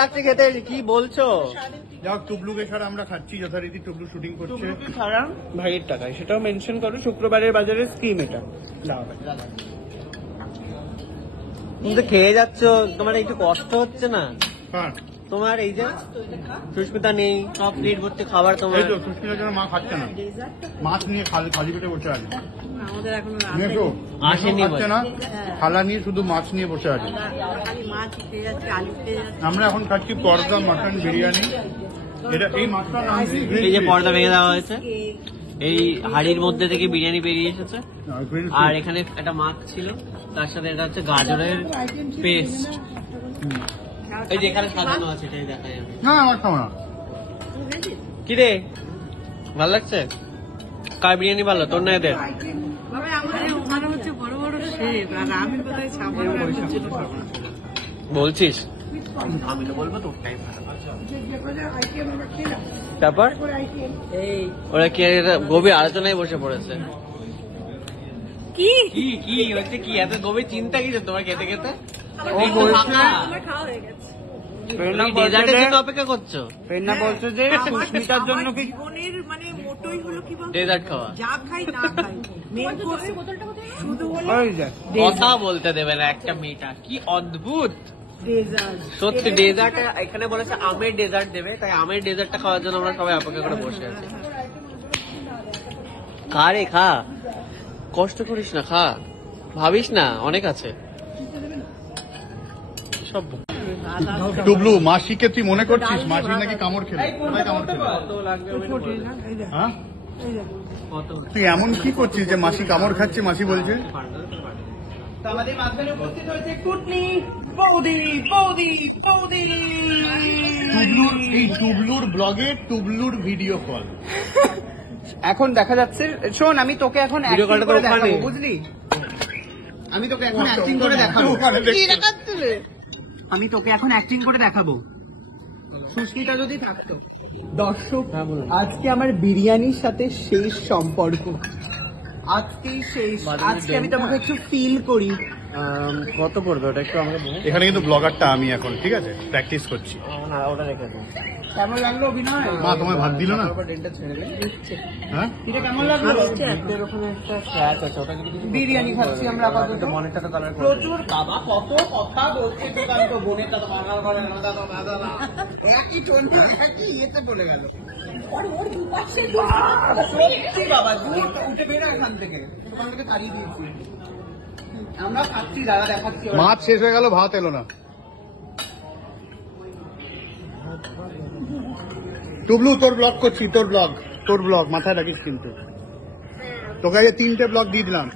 লাগছে খেতে, কি বলছো? যাক টুবলুকে ছাড়া আমরা খাচ্ছি যথারীতি, টুবলু শুটিং করছে। ছাড়া ভাইয়ের টাকায়, সেটাও মেনশন করো। শুক্রবারের বাজারের স্কিম এটা। তুমি তো খেয়ে যাচ্ছ, তোমার একটু কষ্ট হচ্ছে না? হ্যাঁ তোমার এই যে সুস্মিতা নেই, সব প্লেট ভর্তি খাবার তোমার। এই তো সুস্মিতার জন্য মা খাচ্ছে না, মাছ নিয়ে খালি পেটে বসে আছে। আমাদের এখনো আসেনি খাচ্ছে না, থালা নিয়ে শুধু মাছ নিয়ে বসে আছে। মাছ খেয়ে যাচ্ছে, আলু খেয়ে যাচ্ছে। আমরা এখন খাচ্ছি পর্দা মাটন বিরিয়ানি। এটা এই মাছটার নাম এই যে পর্দা ভেঙে দেওয়া হয়েছে, এই হাড়ির মধ্যে থেকে বিরিয়ানি বেরিয়ে এসেছে। আর এখানে একটা মাছ ছিল, তার সাথে এটা হচ্ছে গাজরের পেস্ট। এই যে এখানে সাজানো আছে, এটাই দেখাই আমি। না আমার খাবো না। কি রে, ভালো লাগছে? কার বিরিয়ানি ভালো, তোর না এদের? আমাদের ওখানে হচ্ছে বড় বড় শেফ, আর আমি কোথায় বলছিস? আমি তো বলবো তোর টাইম। তারপর ওরা কি গভীর আলোচনায় বসে পড়েছে। কি কি কি হচ্ছে, কি এত গভীর চিন্তা কি তোমার খেতে খেতে? আমার খাওয়া হয়ে গেছে। ডেজার্টের জন্য অপেক্ষা করছো? প্রেরণা বলছো যে সুস্মিতার জন্য কি জীবনের মানে মোটোই হলো কি বলতো, ডেজার্ট খাওয়া। যা খাই না খাই মেন কোর্স শুধু হলো হয়ে যায়। কথা বলতে দেবে না একটা মেয়েটা, কি অদ্ভুত ডেজার্ট। সত্যি। ডেজার্ট এখানে বলেছে আমের ডেজার্ট দেবে, তাই আমের ডেজার্টটা খাওয়ার জন্য আমরা সবাই অপেক্ষা করে বসে আছি। খা রে খা, কষ্ট করিস না, খা, ভাবিস না, অনেক আছে সব। টুবলু মাসিকে তুই মনে করছিস? মাসি নাকি কামড় খেলো? কোথায় কামড় খেলো? হ্যাঁ তুই এমন কি করছিস যে মাসি কামড় খাচ্ছে? মাসি বলছে আমাদের মাঝখানে উপস্থিত হয়েছে কুটনি বৌদি। বৌদি বৌদি টুবলুর এই টুবলুর ব্লগে টুবলুর ভিডিও কল এখন দেখা যাচ্ছে। শোন, আমি তোকে এখন Video call টা তো দেখাবো, ওখানে। বুঝলি? আমি তোকে এখন অ্যাক্টিং করে দেখাবো। আমি তোকে এখন অ্যাক্টিং করে দেখাবো। সুস্মিতা যদি থাকতো। দর্শক, আজকে আমার বিরিয়ানির সাথে শেষ সম্পর্ক, আজকেই শেষ। আজকে আমি তোমাকে একটু ফিল করি। কত পড়বে ওটা একটু আমাকে বলো। এখানে কিন্তু ব্লগারটা আমি এখন, ঠিক আছে, প্র্যাকটিস করছি। না ওটা রেখে দিন। কেমন লাগলো অভিনয়? মা তোমায় ভাত দিল না? হ্যাঁ এটা কেমন লাগলো? ওখানে একটা স্ক্র্যাচ আছে, ওটা কিন্তু বিরিয়ানি খাচ্ছি আমরা আপাতত। মনিটরটা কালার করে প্রচুর বাবা কত কথা বলছে তো, তাই তো বোনেরটা তো মাগাল করে না, দাদা দাদা একই চন্ডি একই ইয়েতে বলে গেল। সত্যি বাবা, দূর উঠে বেরো এখান থেকে, ওখান থেকে তাড়িয়ে দিয়েছি। আমরা খাচ্ছি, দাদা দেখাচ্ছি। মাছ শেষ হয়ে গেল, ভাত এলো না। টুবলু তোর ব্লগ করছি, তোর ব্লগ মাথায় রাখিস কিন্তু। তোকে আগে 3টে ব্লগ দিয়ে দিলাম।